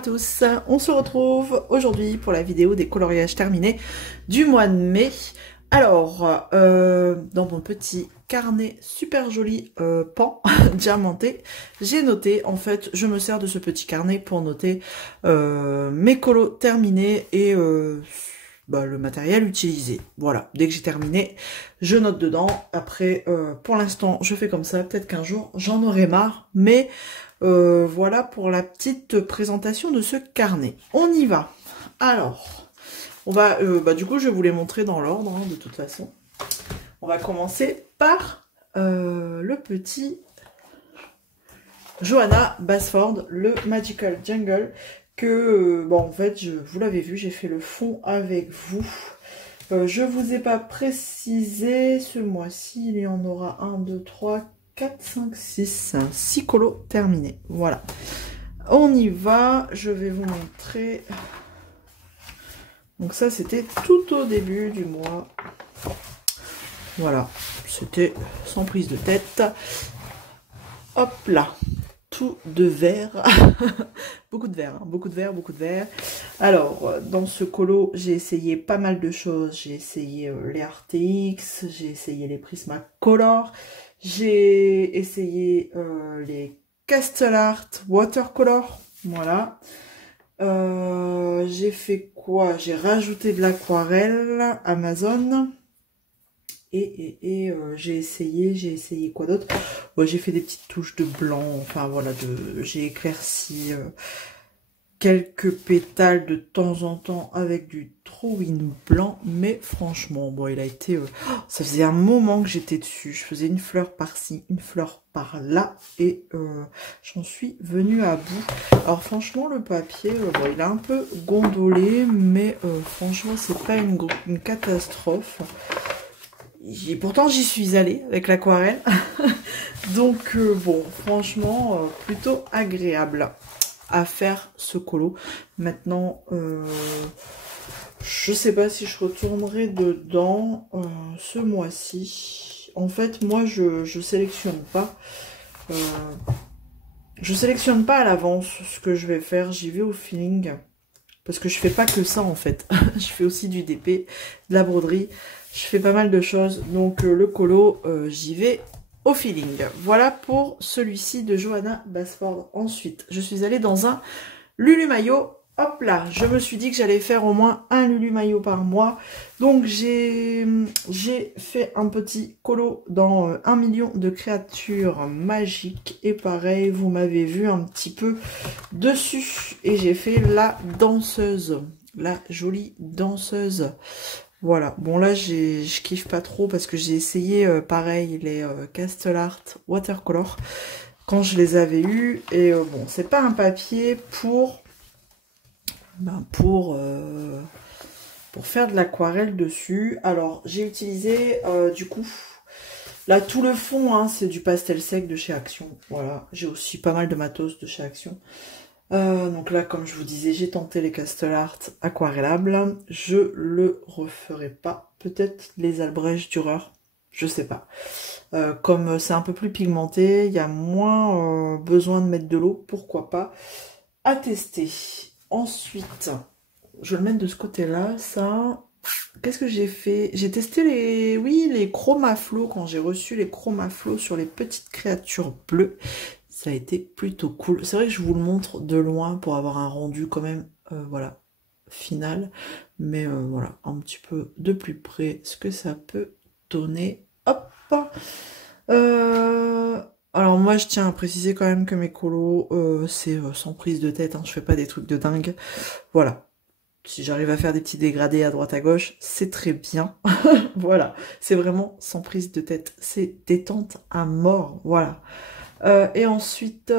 à tous, on se retrouve aujourd'hui pour la vidéo des coloriages terminés du mois de mai. Alors, dans mon petit carnet super joli pan diamanté, j'ai noté, en fait, je me sers de ce petit carnet pour noter mes colos terminés et le matériel utilisé. Voilà, dès que j'ai terminé, je note dedans. Après, pour l'instant, je fais comme ça. Peut-être qu'un jour, j'en aurai marre, mais voilà pour la petite présentation de ce carnet. On y va. Alors, on va, du coup, je vais vous les montrer dans l'ordre, hein, de toute façon. On va commencer par le petit Johanna Basford, le Magical Jungle, que, en fait, vous l'avez vu, j'ai fait le fond avec vous. Je vous ai pas précisé, ce mois-ci, il y en aura 1, 2, 3, 4, 5, 6 colos terminés. Voilà. On y va, je vais vous montrer. Donc ça, c'était tout au début du mois. Voilà, c'était sans prise de tête. Hop là, tout de vert. Beaucoup de vert, hein, beaucoup de vert, beaucoup de vert. Alors, dans ce colo, j'ai essayé pas mal de choses. J'ai essayé les RTX, j'ai essayé les Prismacolor, j'ai essayé les Castle Art Watercolor. Voilà. J'ai fait quoi? J'ai rajouté de l'aquarelle Amazon. Et j'ai essayé quoi d'autre? Ouais, j'ai fait des petites touches de blanc, enfin voilà, j'ai éclairci quelques pétales de temps en temps avec du Trowin blanc, mais franchement, bon, il a été... ça faisait un moment que j'étais dessus, je faisais une fleur par-ci, une fleur par-là, et j'en suis venue à bout. Alors franchement, le papier, il a un peu gondolé, mais franchement, c'est pas une catastrophe. Pourtant, j'y suis allée avec l'aquarelle. Donc, bon, franchement, plutôt agréable à faire ce colo. Maintenant, je sais pas si je retournerai dedans ce mois-ci. En fait, moi, je sélectionne pas. Je sélectionne pas à l'avance ce que je vais faire. J'y vais au feeling. Parce que je fais pas que ça, en fait. Je fais aussi du DP, de la broderie. Je fais pas mal de choses, donc le colo, j'y vais au feeling. Voilà pour celui-ci de Johanna Basford. Ensuite, je suis allée dans un Lulu Maillot. Hop là, je me suis dit que j'allais faire au moins un Lulu Maillot par mois. Donc j'ai fait un petit colo dans 1 million de créatures magiques. Et pareil, vous m'avez vu un petit peu dessus. Et j'ai fait la danseuse, la jolie danseuse. Voilà, bon là je kiffe pas trop parce que j'ai essayé pareil les Castle Art Watercolor quand je les avais eus et bon c'est pas un papier pour faire de l'aquarelle dessus. Alors j'ai utilisé du coup là tout le fond, hein, c'est du pastel sec de chez Action. Voilà, j'ai aussi pas mal de matos de chez Action. Donc là, comme je vous disais, j'ai tenté les Castle Art aquarellables. Je le referai pas. Peut-être les Albrecht Dürer, je sais pas. Comme c'est un peu plus pigmenté, il y a moins besoin de mettre de l'eau, pourquoi pas. À tester. Ensuite, je vais le mettre de ce côté-là, ça. Qu'est-ce que j'ai fait? J'ai testé les Chromaflow quand j'ai reçu les Chromaflow sur les petites créatures bleues. Ça a été plutôt cool. C'est vrai que je vous le montre de loin pour avoir un rendu quand même, voilà, final. Mais voilà, un petit peu de plus près, ce que ça peut donner. Hop. Alors moi, je tiens à préciser quand même que mes colos, c'est sans prise de tête. Hein, je fais pas des trucs de dingue. Voilà. Si j'arrive à faire des petits dégradés à droite à gauche, c'est très bien. Voilà. C'est vraiment sans prise de tête. C'est détente à mort. Voilà. Et ensuite,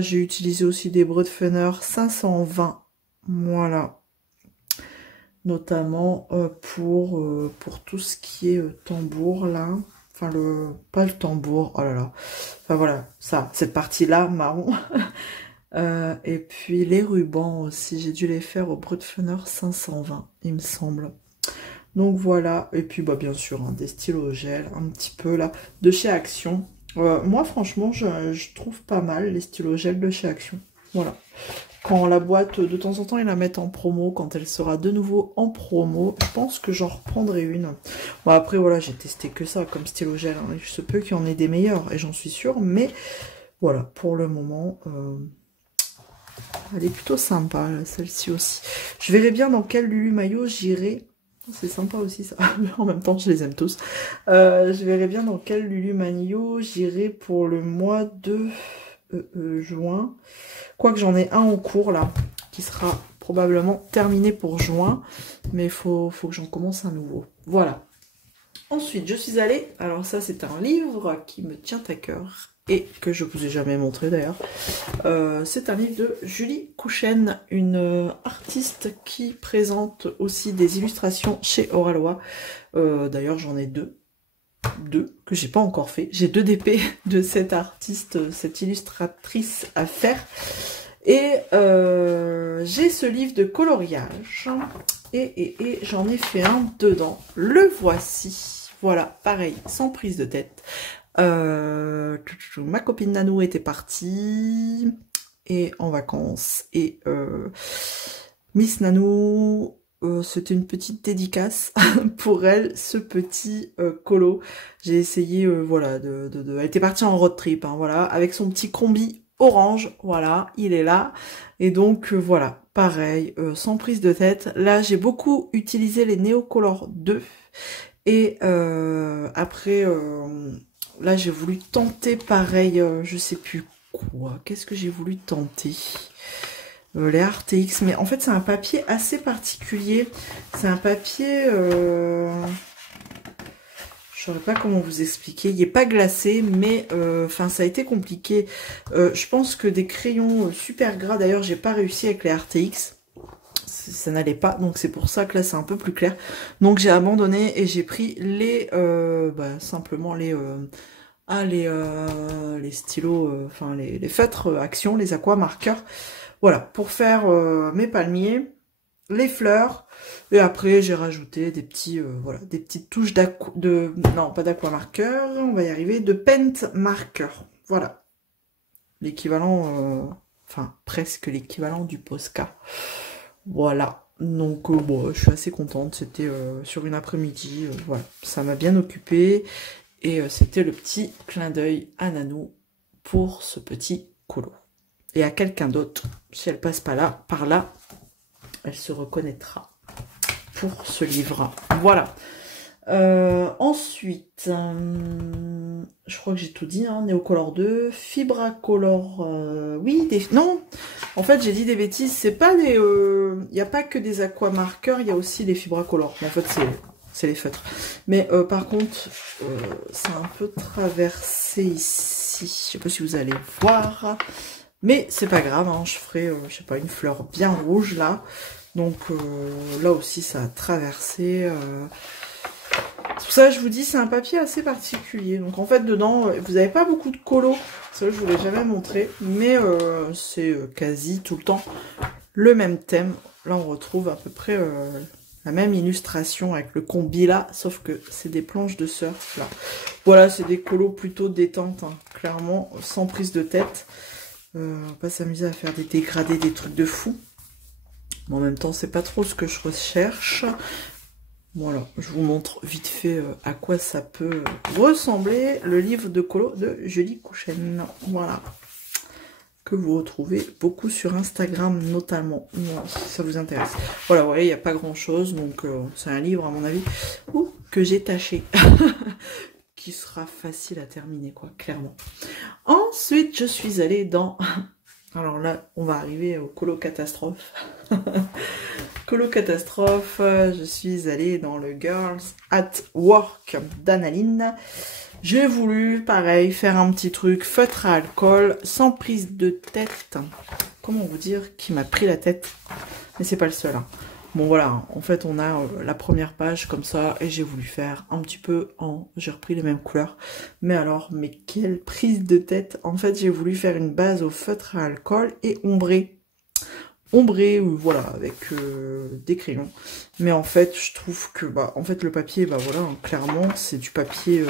j'ai utilisé aussi des Brodfener 520, voilà, notamment pour tout ce qui est tambour là, enfin pas le tambour, oh là là, enfin voilà, ça, cette partie-là marron, et puis les rubans aussi, j'ai dû les faire au Brodfener 520, il me semble. Donc voilà, et puis bien sûr, hein, des stylos gel, un petit peu là, de chez Action. Moi franchement je trouve pas mal les stylos gel de chez Action. Voilà. quand la boîte, de temps en temps, ils la mettent en promo, quand elle sera de nouveau en promo, je pense que j'en reprendrai une. Bon, après, voilà, j'ai testé que ça, comme stylo gel, hein. Il se peut qu'il y en ait des meilleurs, et j'en suis sûre, mais voilà, pour le moment, elle est plutôt sympa, celle-ci aussi. Je verrai bien dans quel Lulu Maillot j'irai. C'est sympa aussi, ça. En même temps, je les aime tous. Je verrai bien dans quel Lulu Maillot j'irai pour le mois de juin. Quoique j'en ai un en cours là, qui sera probablement terminé pour juin, mais il faut que j'en commence un nouveau. Voilà. Ensuite, je suis allée, alors ça c'est un livre qui me tient à cœur, et que je vous ai jamais montré d'ailleurs. C'est un livre de Julie Couchen, une artiste qui présente aussi des illustrations chez Oralois. D'ailleurs j'en ai deux que j'ai pas encore fait. J'ai 2 DP de cette artiste, cette illustratrice à faire. Et j'ai ce livre de coloriage. Et j'en ai fait un dedans. Le voici. Voilà, pareil, sans prise de tête. Ma copine Nanou était partie. Et en vacances. Et Miss Nanou... c'était une petite dédicace pour elle, ce petit colo. J'ai essayé, voilà, elle était partie en road trip, hein, voilà, avec son petit combi orange, voilà, il est là. Et donc, voilà, pareil, sans prise de tête. Là, j'ai beaucoup utilisé les Neocolor 2. Et après, là, j'ai voulu tenter, pareil, je sais plus quoi. Qu'est-ce que j'ai voulu tenter ? Les RTX, mais en fait c'est un papier assez particulier. C'est un papier, je saurais pas comment vous expliquer. Il n'est pas glacé, mais enfin ça a été compliqué. Je pense que des crayons super gras. D'ailleurs, j'ai pas réussi avec les RTX. Ça n'allait pas, donc c'est pour ça que là c'est un peu plus clair. Donc j'ai abandonné et j'ai pris les, simplement les stylos, enfin les feutres Action, les aqua marqueurs. Voilà, pour faire mes palmiers, les fleurs, et après j'ai rajouté des petits, voilà, des petites touches non pas d'aqua marqueur, on va y arriver, de paint marqueur. Voilà, l'équivalent, enfin presque l'équivalent du Posca. Voilà, donc bon, je suis assez contente. C'était sur une après-midi, voilà, ça m'a bien occupée et c'était le petit clin d'œil à Nanou pour ce petit colo. Et à quelqu'un d'autre, si elle passe pas là, par là, elle se reconnaîtra pour ce livre. Voilà. Ensuite, je crois que j'ai tout dit, hein, Neocolor 2, Fibracolor, oui, non, en fait j'ai dit des bêtises, c'est pas des, il n'y a pas que des aqua marqueurs, il y a aussi des Fibracolor, en fait c'est les feutres. Mais par contre, c'est un peu traversé ici, je sais pas si vous allez voir. Mais c'est pas grave, hein, je ferai, je sais pas, une fleur bien rouge là. Donc là aussi ça a traversé. C'est pour ça que je vous dis, c'est un papier assez particulier. Donc en fait dedans, vous n'avez pas beaucoup de colo. Ça je vous l'ai jamais montré. Mais c'est quasi tout le temps le même thème. Là on retrouve à peu près la même illustration avec le combi là. Sauf que c'est des planches de surf là. Voilà, c'est des colos plutôt détente, hein, clairement, sans prise de tête. On va pas s'amuser à faire des dégradés, des trucs de fou. Mais en même temps, c'est pas trop ce que je recherche. Voilà, je vous montre vite fait à quoi ça peut ressembler. Le livre de colo de Julie Couchen. Voilà. Que vous retrouvez beaucoup sur Instagram notamment. Voilà, si ça vous intéresse. Voilà, vous voyez, il n'y a pas grand chose. Donc, c'est un livre, à mon avis, que j'ai taché. Qui sera facile à terminer, quoi, clairement. Ensuite, je suis allée dans... Alors là, on va arriver au colo catastrophe. Colo catastrophe, je suis allée dans le Girls at Work d'Analine. J'ai voulu, pareil, faire un petit truc feutre à alcool, sans prise de tête. Comment vous dire, qui m'a pris la tête. Mais c'est pas le seul, hein. Bon voilà, en fait on a la première page comme ça et j'ai voulu faire un petit peu en... J'ai repris les mêmes couleurs. Mais alors, mais quelle prise de tête. En fait j'ai voulu faire une base au feutre à alcool et ombré. Ombré, voilà, avec des crayons. Mais en fait je trouve que, en fait le papier, voilà, hein, clairement c'est du papier,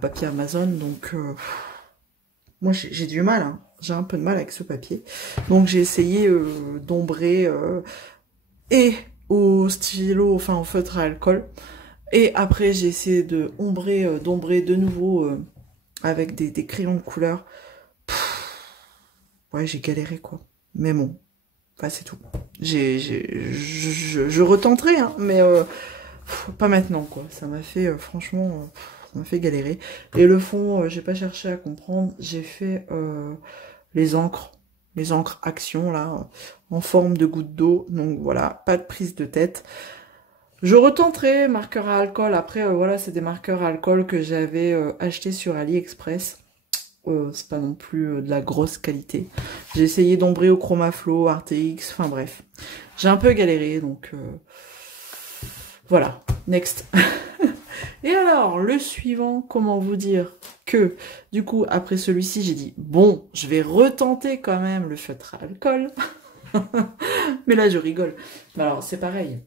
papier Amazon. Donc moi j'ai du mal, hein. J'ai un peu de mal avec ce papier. Donc j'ai essayé d'ombrer et au stylo, enfin au feutre à alcool. Et après j'ai essayé de d'ombrer de nouveau avec des crayons de couleur. Ouais, j'ai galéré quoi. Mais bon, enfin c'est tout. Je retenterai, hein, mais pas maintenant quoi. Ça m'a fait franchement, ça m'a fait galérer. Et le fond, j'ai pas cherché à comprendre. J'ai fait les encres action là, en forme de goutte d'eau. Donc voilà, pas de prise de tête. Je retenterai marqueur à alcool. Après, voilà, c'est des marqueurs à alcool que j'avais achetés sur AliExpress. C'est pas non plus de la grosse qualité. J'ai essayé d'ombrer au Chromaflow, RTX, enfin bref. J'ai un peu galéré, donc voilà. Next. Et alors, le suivant, comment vous dire que, du coup, après celui-ci, j'ai dit, bon, je vais retenter quand même le feutre à alcool. Mais là, je rigole. Mais alors, c'est pareil.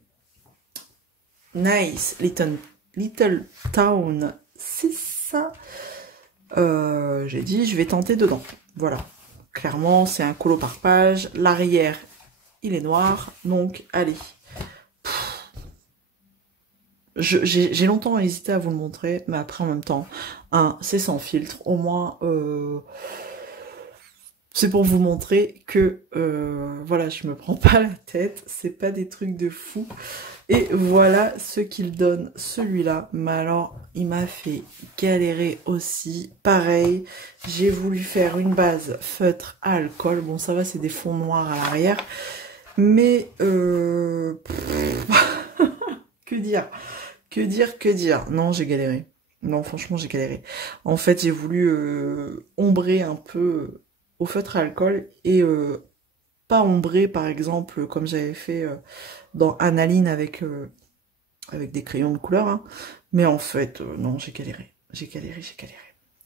Nice, Little Town, c'est ça. J'ai dit, je vais tenter dedans. Voilà. Clairement, c'est un colo par page. L'arrière, il est noir. Donc, allez. J'ai longtemps hésité à vous le montrer, mais après, en même temps, c'est sans filtre. Au moins, c'est pour vous montrer que, voilà, je me prends pas la tête. C'est pas des trucs de fou. Et voilà ce qu'il donne, celui-là. Mais alors, il m'a fait galérer aussi. Pareil, j'ai voulu faire une base feutre à alcool. Bon, ça va, c'est des fonds noirs à l'arrière. Mais, que dire? Que dire? Que dire? Non, j'ai galéré. Non, franchement, j'ai galéré. En fait, j'ai voulu ombrer un peu au feutre à alcool et pas ombrer, par exemple, comme j'avais fait dans Analine avec des crayons de couleur. Hein. Mais en fait, non, j'ai galéré. J'ai galéré.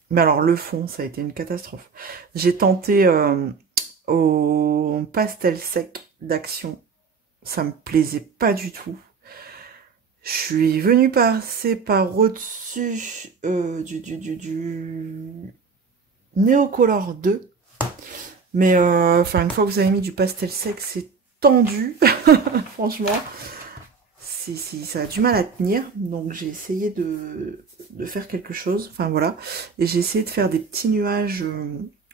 Mais alors, le fond, ça a été une catastrophe. J'ai tenté au pastel sec d'Action. Ça me plaisait pas du tout. Je suis venue passer par au-dessus du Neocolor 2. Mais enfin, une fois que vous avez mis du pastel sec, c'est tendu. Franchement, ça a du mal à tenir. Donc j'ai essayé de faire quelque chose. Enfin voilà. Et j'ai essayé de faire des petits nuages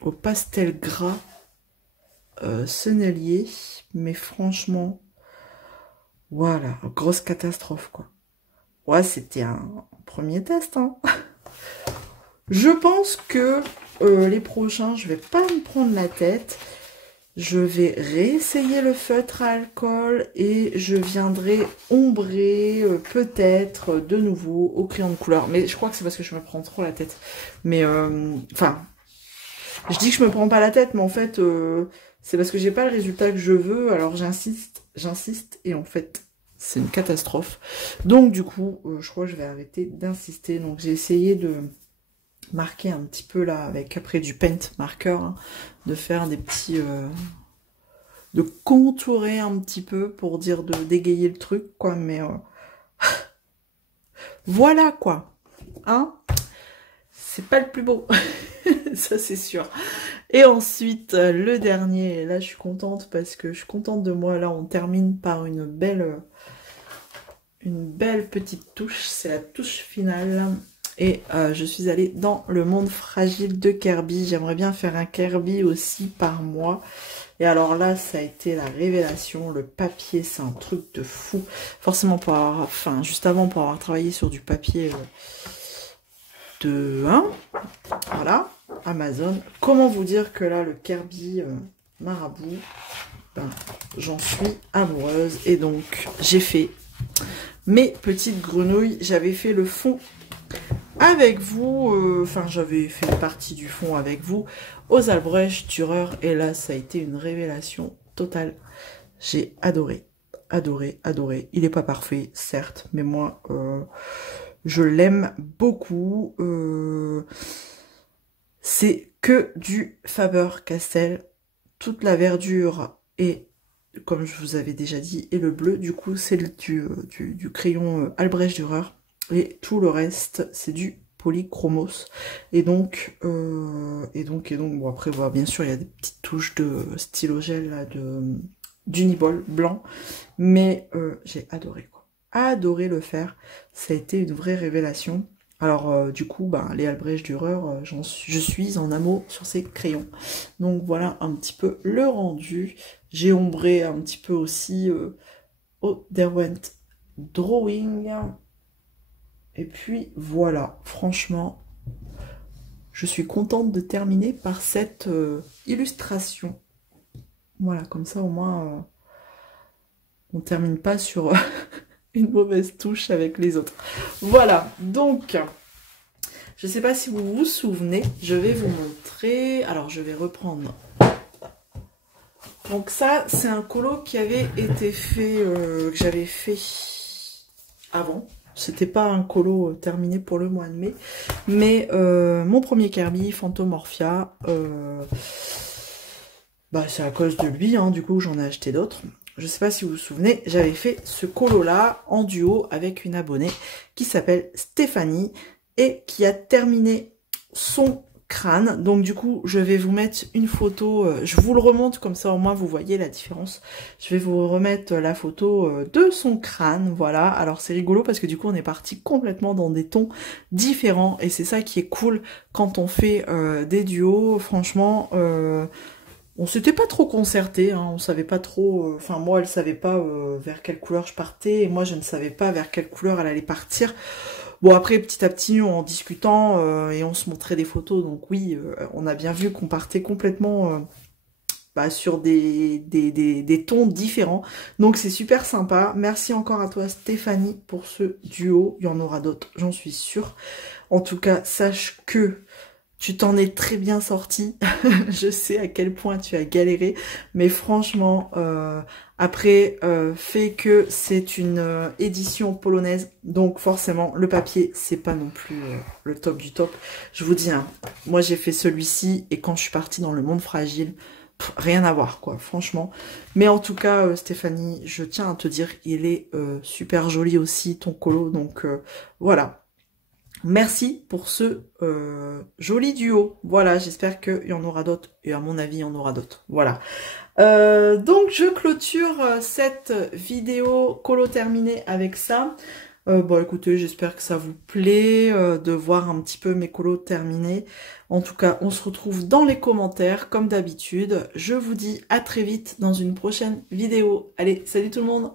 au pastel gras sennelier. Mais franchement, voilà, grosse catastrophe quoi. Ouais, c'était un premier test. Hein. Je pense que les prochains, je vais pas me prendre la tête. Je vais réessayer le feutre à alcool et je viendrai ombrer peut-être de nouveau au crayon de couleur. Mais je crois que c'est parce que je me prends trop la tête. Mais enfin, je dis que je me prends pas la tête, mais en fait, c'est parce que j'ai pas le résultat que je veux. Alors j'insiste, et en fait, c'est une catastrophe. Donc du coup, je crois que je vais arrêter d'insister. Donc j'ai essayé de marquer un petit peu là, avec après du paint marqueur, hein, de faire des petits... de contourer un petit peu pour dire de dégayer le truc, quoi, mais... voilà, quoi. Hein? C'est pas le plus beau. Ça, c'est sûr. Et ensuite, le dernier, là, je suis contente parce que je suis contente de moi. Là, on termine par une belle petite touche. C'est la touche finale. Et je suis allée dans le monde fragile de Kirby. J'aimerais bien faire un Kirby aussi par mois. Et alors là, ça a été la révélation. Le papier, c'est un truc de fou. Forcément, pour avoir, enfin, juste avant, pour avoir travaillé sur du papier de 1. Voilà, Amazon. Comment vous dire que là, le Kirby Marabout, ben, j'en suis amoureuse. Et donc, j'ai fait mes petites grenouilles. J'avais fait le fond avec vous, enfin j'avais fait partie du fond avec vous aux Albrecht Dürer et là ça a été une révélation totale. J'ai adoré. Il est pas parfait certes, mais moi je l'aime beaucoup. C'est que du Faber-Castell, toute la verdure et comme je vous avais déjà dit et le bleu du coup c'est du crayon Albrecht Dürer. Et tout le reste, c'est du Polychromos. Et donc, bon après, voilà, bien sûr, il y a des petites touches de stylo gel là, d'Uniball blanc. Mais j'ai adoré, quoi. Adoré le faire. Ça a été une vraie révélation. Alors, du coup, ben, les Albrecht Dürer, je suis en amour sur ces crayons. Donc, voilà un petit peu le rendu. J'ai ombré un petit peu aussi au Derwent Drawing. Et puis, voilà. Franchement, je suis contente de terminer par cette illustration. Voilà, comme ça, au moins, on termine pas sur une mauvaise touche avec les autres. Voilà, donc... Je ne sais pas si vous vous souvenez, je vais vous montrer. Alors, je vais reprendre. Donc ça, c'est un colo qui avait été fait, que j'avais fait avant. C'était pas un colo terminé pour le mois de mai. Mais mon premier Kirby, Phantomorphia, bah, c'est à cause de lui, hein, du coup, j'en ai acheté d'autres. Je ne sais pas si vous vous souvenez, j'avais fait ce colo-là en duo avec une abonnée qui s'appelle Stéphanie, et qui a terminé son crâne. Donc du coup, je vais vous mettre une photo, je vous le remonte comme ça au moins vous voyez la différence. Je vais vous remettre la photo de son crâne, voilà. Alors c'est rigolo parce que du coup on est parti complètement dans des tons différents et c'est ça qui est cool quand on fait des duos. Franchement, on s'était pas trop concerté, hein, on savait pas trop, enfin moi elle savait pas vers quelle couleur je partais et moi je ne savais pas vers quelle couleur elle allait partir. Bon après petit à petit en discutant et on se montrait des photos, donc oui on a bien vu qu'on partait complètement bah, sur des tons différents, donc c'est super sympa. Merci encore à toi Stéphanie pour ce duo, il y en aura d'autres j'en suis sûre. En tout cas sache que tu t'en es très bien sorti. Je sais à quel point tu as galéré. Mais franchement, après, fait que c'est une édition polonaise. Donc forcément, le papier, c'est pas non plus le top du top. Je vous dis, hein, moi j'ai fait celui-ci. Et quand je suis partie dans le monde fragile, rien à voir, quoi, franchement. Mais en tout cas, Stéphanie, je tiens à te dire, il est super joli aussi, ton colo. Donc voilà. Merci pour ce joli duo. Voilà, j'espère qu'il y en aura d'autres. Et à mon avis, il y en aura d'autres. Voilà. Donc, je clôture cette vidéo colo terminée avec ça. Bon, écoutez, j'espère que ça vous plaît de voir un petit peu mes colos terminés. En tout cas, on se retrouve dans les commentaires, comme d'habitude. Je vous dis à très vite dans une prochaine vidéo. Allez, salut tout le monde!